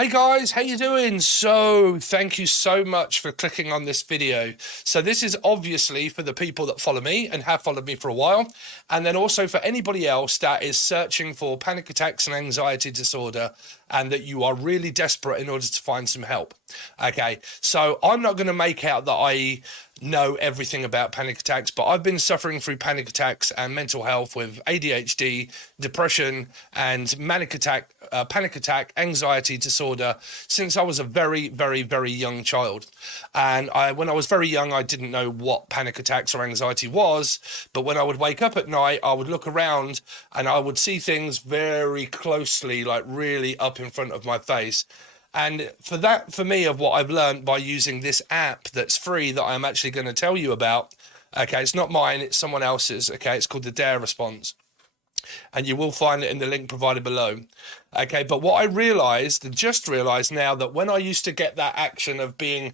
Hey guys, how you doing? So thank you so much for clicking on this video. So this is obviously for the people that follow me and have followed me for a while, and then also for anybody else that is searching for panic attacks and anxiety disorder and that you are really desperate in order to find some help. Okay, so I'm not going to make out that I know everything about panic attacks, but I've been suffering through panic attacks and mental health with ADHD, depression, and panic attack, anxiety disorder since I was a very, very, very young child. And when I was very young, I didn't know what panic attacks or anxiety was, but when I would wake up at night, I would look around and I would see things very closely, like really up in front of my face. And for me, of what I've learned by using this app that's free that I'm actually going to tell you about, okay, it's not mine, it's someone else's, okay, it's called the Dare Response. And you will find it in the link provided below. Okay, but what I just realized now, that when I used to get that action of being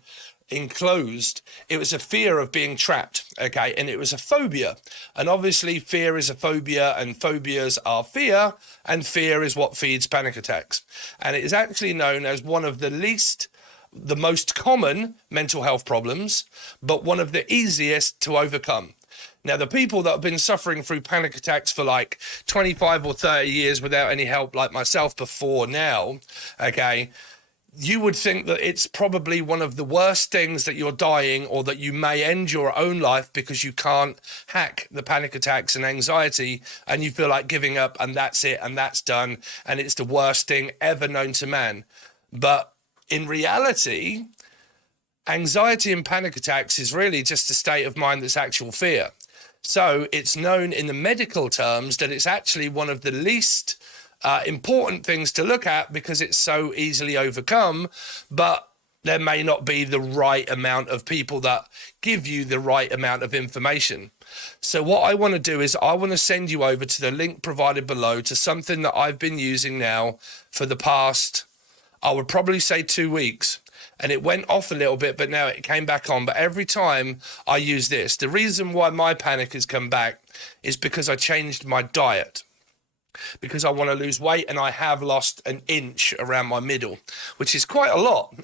enclosed, it was a fear of being trapped, okay, and it was a phobia. And obviously fear is a phobia, and phobias are fear, and fear is what feeds panic attacks. And it is actually known as one of the most common mental health problems, but one of the easiest to overcome. Now, the people that have been suffering through panic attacks for like 25 or 30 years without any help, like myself before now, okay, you would think that it's probably one of the worst things, that you're dying or that you may end your own life because you can't hack the panic attacks and anxiety, and you feel like giving up and that's it and that's done and it's the worst thing ever known to man. But in reality, anxiety and panic attacks is really just a state of mind that's actual fear. So it's known in the medical terms that it's actually one of the least important things to look at because it's so easily overcome, but there may not be the right amount of people that give you the right amount of information. So what I want to do is I want to send you over to the link provided below to something that I've been using now for the past, I would probably say 2 weeks. And it went off a little bit, but now it came back on. But every time I use this, the reason why my panic has come back is because I changed my diet. Because I want to lose weight, and I have lost an inch around my middle, which is quite a lot.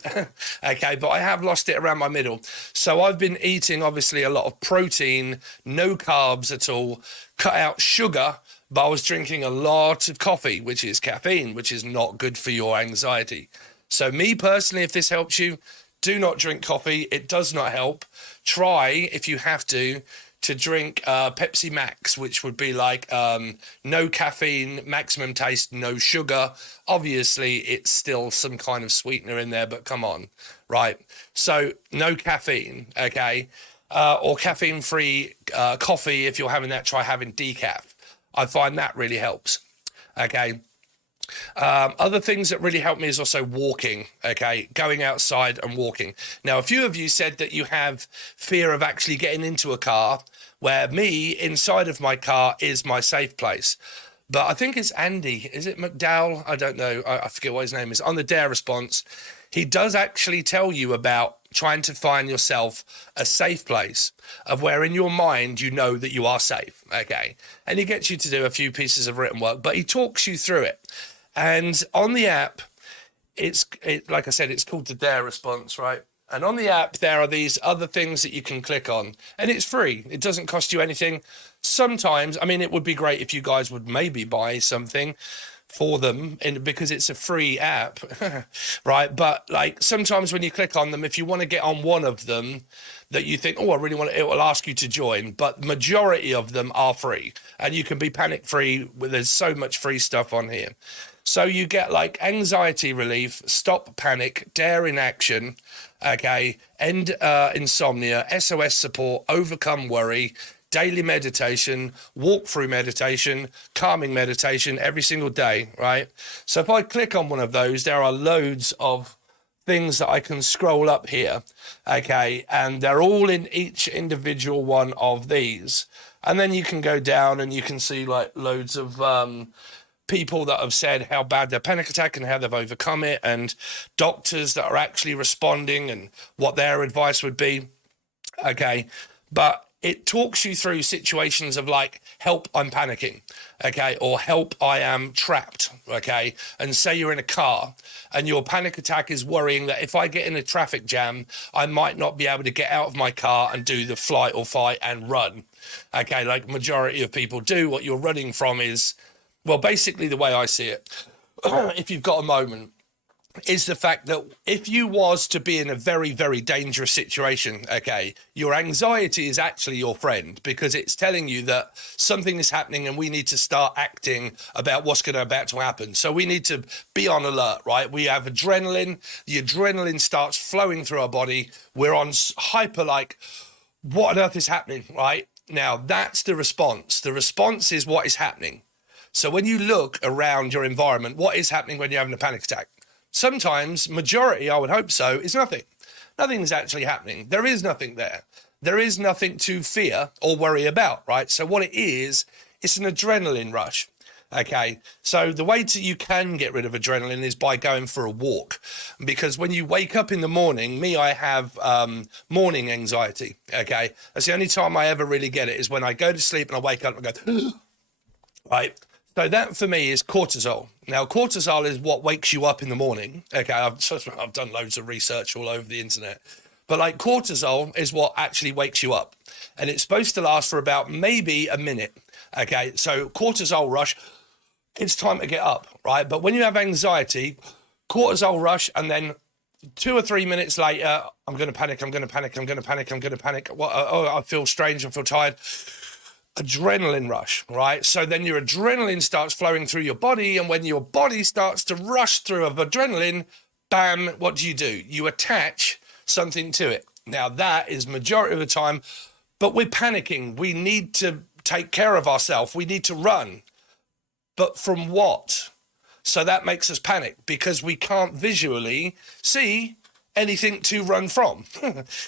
Okay, but I have lost it around my middle. So I've been eating obviously a lot of protein, no carbs at all, cut out sugar, but I was drinking a lot of coffee, which is caffeine, which is not good for your anxiety. So me personally, if this helps you, do not drink coffee. It does not help. Try, if you have to drink Pepsi Max, which would be like no caffeine, maximum taste, no sugar. Obviously, it's still some kind of sweetener in there, but come on, right? So no caffeine, okay? Or caffeine-free coffee. If you're having that, try having decaf. I find that really helps, okay? Other things that really help me is also walking, okay, going outside and walking. Now, a few of you said that you have fear of actually getting into a car, where me, inside of my car is my safe place. But I think it's Andy, is it McDowell? I don't know, I forget what his name is. On the Dare Response, he does actually tell you about trying to find yourself a safe place of where in your mind you know that you are safe, okay? And he gets you to do a few pieces of written work, but he talks you through it. And on the app, like I said, it's called the Dare Response, right? And on the app, there are these other things that you can click on, and it's free. It doesn't cost you anything. Sometimes, I mean, it would be great if you guys would maybe buy something for them because it's a free app, right? But like sometimes when you click on them, if you want to get on one of them that you think, oh, I really want to, it will ask you to join. But the majority of them are free, and you can be panic free. There's so much free stuff on here. So you get like anxiety relief, stop panic, dare in action, okay, end insomnia, SOS support, overcome worry, daily meditation, walk through meditation, calming meditation every single day, right? So if I click on one of those, there are loads of things that I can scroll up here, okay, and they're all in each individual one of these. And then you can go down and you can see like loads of people that have said how bad their panic attack and how they've overcome it, and doctors that are actually responding and what their advice would be, okay? But it talks you through situations of like, help, I'm panicking, okay, or help, I am trapped, okay. And say you're in a car and your panic attack is worrying that if I get in a traffic jam, I might not be able to get out of my car and do the flight or fight and run, okay, like majority of people do. What you're running from is, well, basically the way I see it, if you've got a moment, is the fact that if you was to be in a very, very dangerous situation, okay, your anxiety is actually your friend, because it's telling you that something is happening and we need to start acting about what's about to happen. So we need to be on alert, right? We have adrenaline. The adrenaline starts flowing through our body. We're on hyper, like, what on earth is happening, right? Now, that's the response. The response is what is happening. So when you look around your environment, what is happening when you're having a panic attack? Sometimes, majority, I would hope so, is nothing. Nothing's actually happening. There is nothing there. There is nothing to fear or worry about, right? So what it is, it's an adrenaline rush, okay? So the way you can get rid of adrenaline is by going for a walk. Because when you wake up in the morning, I have morning anxiety, okay? That's the only time I ever really get it, is when I go to sleep and I wake up and I go, right? So that for me is cortisol. Now, cortisol is what wakes you up in the morning. Okay, I've done loads of research all over the internet. But like cortisol is what actually wakes you up. And it's supposed to last for about maybe a minute. Okay, so cortisol rush, it's time to get up, right? But when you have anxiety, cortisol rush, and then 2 or 3 minutes later, I'm going to panic, I'm going to panic, I'm going to panic, I'm going to panic. Oh, I feel strange, I feel tired. Adrenaline rush, right? So then your adrenaline starts flowing through your body, and when your body starts to rush through of adrenaline, bam, what do? You attach something to it. Now that is majority of the time, but we're panicking. We need to take care of ourselves. We need to run. But from what? So that makes us panic because we can't visually see anything to run from,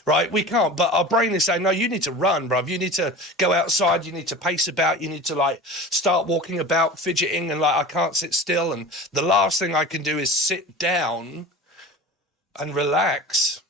right? We can't, but our brain is saying, no, you need to run, bruv. You need to go outside. You need to pace about. You need to like start walking about, fidgeting, and like, I can't sit still. And the last thing I can do is sit down and relax,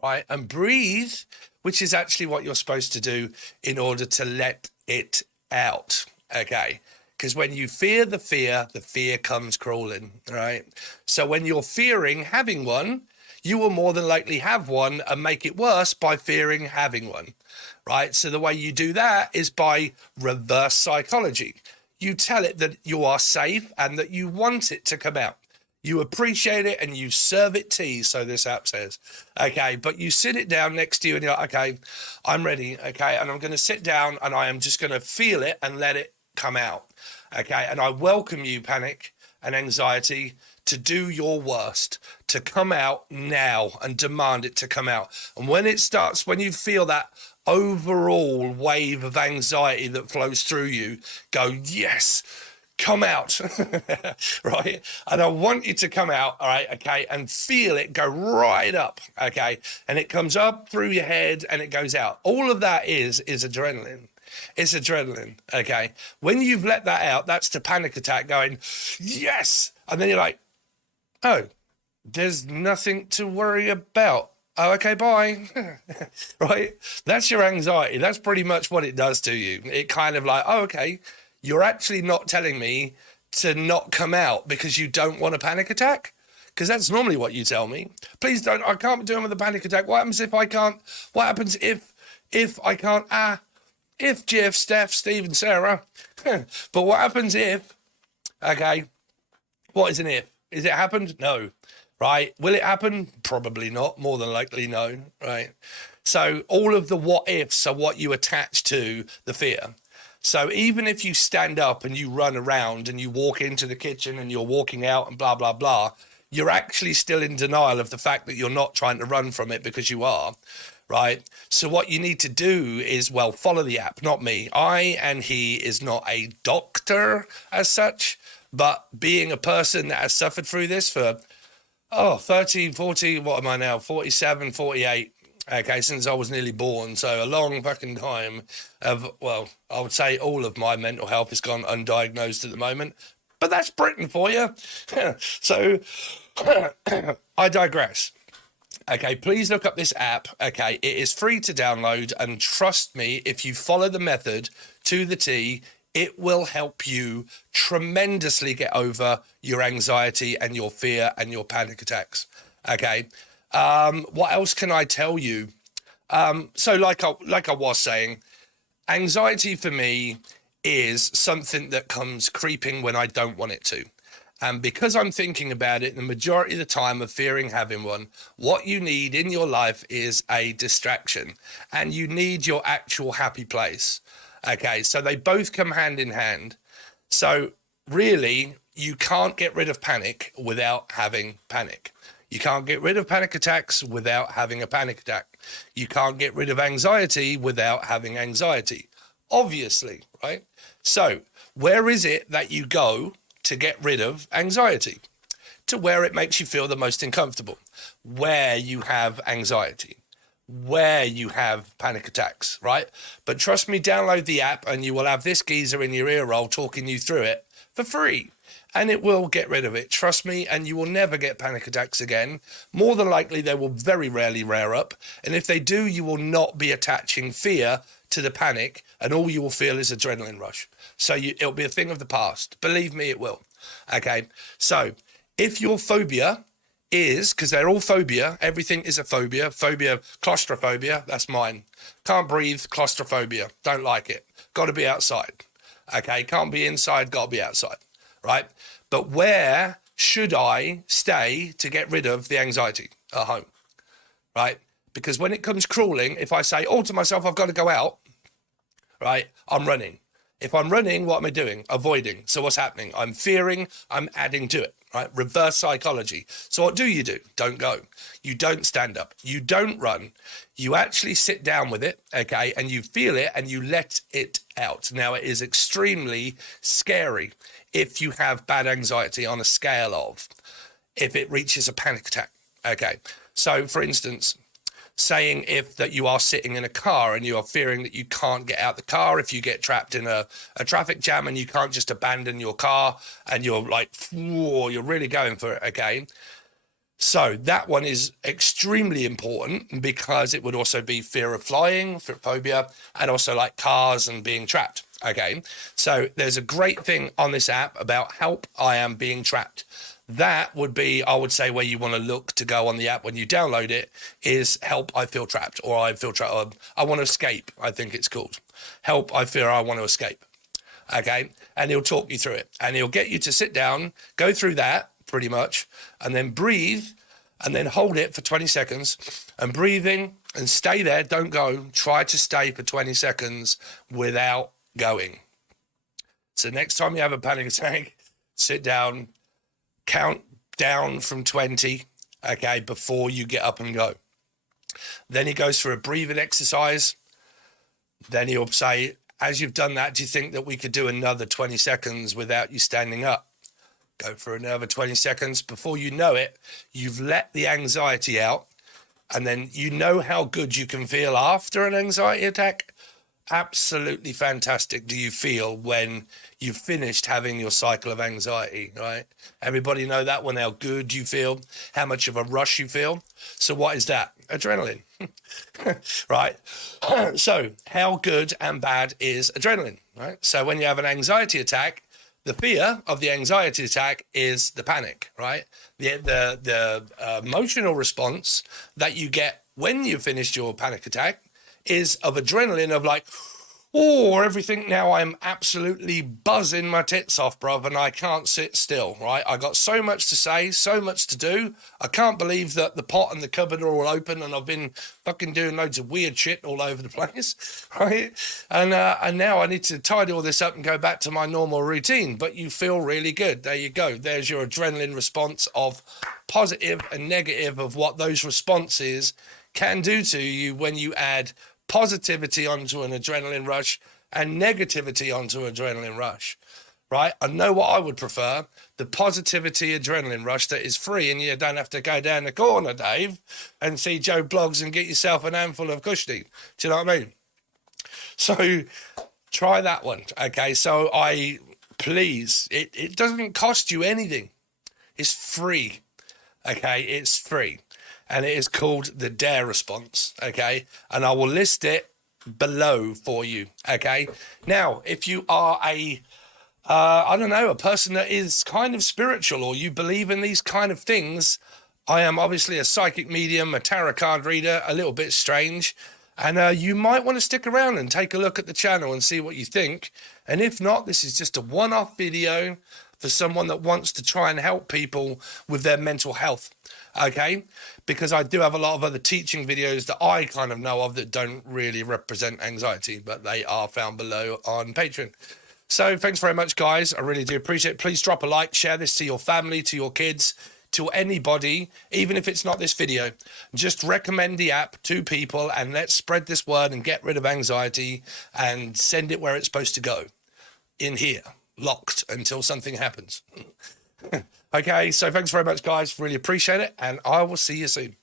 right? And breathe, which is actually what you're supposed to do in order to let it out, okay? Because when you fear the fear comes crawling, right? So when you're fearing having one, you will more than likely have one and make it worse by fearing having one, right? So the way you do that is by reverse psychology. You tell it that you are safe and that you want it to come out. You appreciate it and you serve it tea, so this app says, okay? But you sit it down next to you and you're like, okay, I'm ready, okay? And I'm going to sit down and I am just going to feel it and let it come out. Okay, and I welcome you, panic and anxiety, to do your worst, to come out now and demand it to come out. And when it starts, when you feel that overall wave of anxiety that flows through you, go, yes, come out, right? And I want you to come out, all right, okay, and feel it go right up, okay? And it comes up through your head and it goes out. All of that is adrenaline. It's adrenaline, okay? When you've let that out, that's the panic attack going, yes! And then you're like, oh, there's nothing to worry about. Oh, okay, bye. Right? That's your anxiety. That's pretty much what it does to you. It kind of like, oh, okay, you're actually not telling me to not come out because you don't want a panic attack? Because that's normally what you tell me. Please don't, I can't be doing with a panic attack. What happens if I can't? What happens if I can't? If Jeff, Steph, Steve, and Sarah. But what happens if, okay, what is an if? Is it happened? No, right? Will it happen? Probably not. More than likely, no, right? So all of the what ifs are what you attach to the fear. So even if you stand up and you run around and you walk into the kitchen and you're walking out and blah, blah, blah, you're actually still in denial of the fact that you're not trying to run from it because you are. Right. So what you need to do is, well, follow the app, not me. I and he is not a doctor as such, but being a person that has suffered through this for, 30, 40, what am I now? 47, 48. Okay. Since I was nearly born. So a long fucking time of, well, I would say all of my mental health has gone undiagnosed at the moment, but that's Britain for you. So I digress. Okay, please look up this app. Okay, it is free to download, and trust me, if you follow the method to the T, it will help you tremendously get over your anxiety and your fear and your panic attacks. Okay, what else can I tell you? So like I was saying, anxiety for me is something that comes creeping when I don't want it to. And because I'm thinking about it the majority of the time of fearing having one, what you need in your life is a distraction, and you need your actual happy place. Okay, so they both come hand in hand. So really, you can't get rid of panic without having panic. You can't get rid of panic attacks without having a panic attack. You can't get rid of anxiety without having anxiety, obviously, right? So where is it that you go to get rid of anxiety? To where it makes you feel the most uncomfortable, where you have anxiety, where you have panic attacks, right? But trust me, download the app and you will have this geezer in your ear roll talking you through it for free. And it will get rid of it. Trust me, and you will never get panic attacks again. More than likely, they will very rarely rear up. And if they do, you will not be attaching fear to the panic, and all you will feel is adrenaline rush. So it'll be a thing of the past. Believe me, it will. Okay, so if your phobia is, because they're all phobia, everything is a phobia. Phobia, claustrophobia, that's mine. Can't breathe, claustrophobia, don't like it. Got to be outside. Okay, can't be inside, got to be outside, right? But where should I stay to get rid of the anxiety? At home, right? Because when it comes crawling, if I say, to myself, I've got to go out, right, I'm running. If I'm running, what am I doing? Avoiding. So what's happening? I'm fearing, I'm adding to it, right? Reverse psychology. So what do? Don't go. You don't stand up. You don't run. You actually sit down with it, okay, and you feel it and you let it out. Now, it is extremely scary if you have bad anxiety on a scale of if it reaches a panic attack, okay? So, for instance, saying if that you are sitting in a car and you are fearing that you can't get out the car, if you get trapped in a traffic jam and you can't just abandon your car and you're like, you're really going for it, okay? So that one is extremely important because it would also be fear of flying, phobia, and also like cars and being trapped, okay? So there's a great thing on this app about help, I am being trapped. That would be, I would say, where you want to look to go on the app when you download it is help, I feel trapped, or I feel trapped, or I want to escape, I think it's called. Help, I fear I want to escape, okay? And he'll talk you through it, and he'll get you to sit down, go through that pretty much, and then breathe, and then hold it for 20 seconds, and breathing, and stay there, don't go, try to stay for 20 seconds without going. So next time you have a panic attack, sit down, count down from 20, okay, before you get up and go. Then he goes through a breathing exercise. Then he'll say, as you've done that, do you think that we could do another 20 seconds without you standing up? Go for another 20 seconds. Before you know it, you've let the anxiety out. And then you know how good you can feel after an anxiety attack. Absolutely fantastic do you feel when you've finished having your cycle of anxiety, right? Everybody know that one, how good you feel, how much of a rush you feel. So what is that? Adrenaline, right? So how good and bad is adrenaline, right? So when you have an anxiety attack, the fear of the anxiety attack is the panic, right? The emotional response that you get when you finished your panic attack is of adrenaline, of like, everything now, I'm absolutely buzzing my tits off, bruv, and I can't sit still, right? I got so much to say, so much to do. I can't believe that the pot and the cupboard are all open and I've been fucking doing loads of weird shit all over the place, right? And now I need to tidy all this up and go back to my normal routine, but you feel really good. There you go. There's your adrenaline response of positive and negative of what those responses can do to you when you add positivity onto an adrenaline rush and negativity onto adrenaline rush, right? I know what I would prefer, the positivity adrenaline rush that is free and you don't have to go down the corner, Dave, and see Joe Blogs and get yourself an handful of cushy. Do you know what I mean? So try that one, okay? So please, it doesn't cost you anything. It's free, okay? It's free. and it is called the DARE response. Okay. And I will list it below for you. Okay. Now, if you are I don't know, a person that is kind of spiritual, or you believe in these kind of things, I am obviously a psychic medium, a tarot card reader, a little bit strange. And you might want to stick around and take a look at the channel and see what you think. And if not, this is just a one-off video for someone that wants to try and help people with their mental health. Okay, because I do have a lot of other teaching videos that I kind of know of that don't really represent anxiety, but they are found below on Patreon. So thanks very much, guys. I really do appreciate it. Please drop a like, share this to your family, to your kids, to anybody, even if it's not this video. Just recommend the app to people and let's spread this word and get rid of anxiety and send it where it's supposed to go. In here, locked until something happens. Okay, so thanks very much, guys. Really appreciate it, and I will see you soon.